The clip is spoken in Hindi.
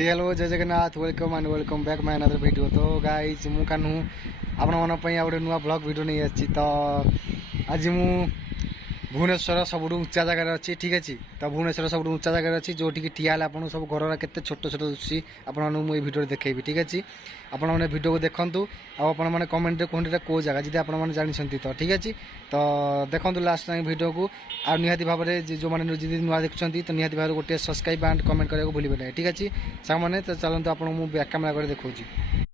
हेलो जय Jagannath welcome and welcome back my another video. तो गाइज मु कानू आपण मन गोटे नुआ ब्लॉग वीडियो नहीं आसी। तो आज मु भुवनेश्वर सब उच्चा जगार अच्छी ठीक अच्छे। तो भुवनेश्वर सब उच्चा जगार अच्छी जो ठिया आप सब घर के छोट छोट दुशी आपको भिडियो देखी ठीक अच्छे। आपण मैंने वीडियो को देखूँ आपने कमेंट कहते कौ जगह जी आपने जानते तो ठीक अच्छे। तो देखो लास्ट टाइम वीडियो को आ निहाती भाव में जो मैंने नुआ देखुं तो निहाती भाव गोटे सब्सक्राइब एंड कमेंट करने को भूलें नहीं ठीक अच्छे। सांग मैंने तो चलते आपको बैक कैमेरा कर देखा।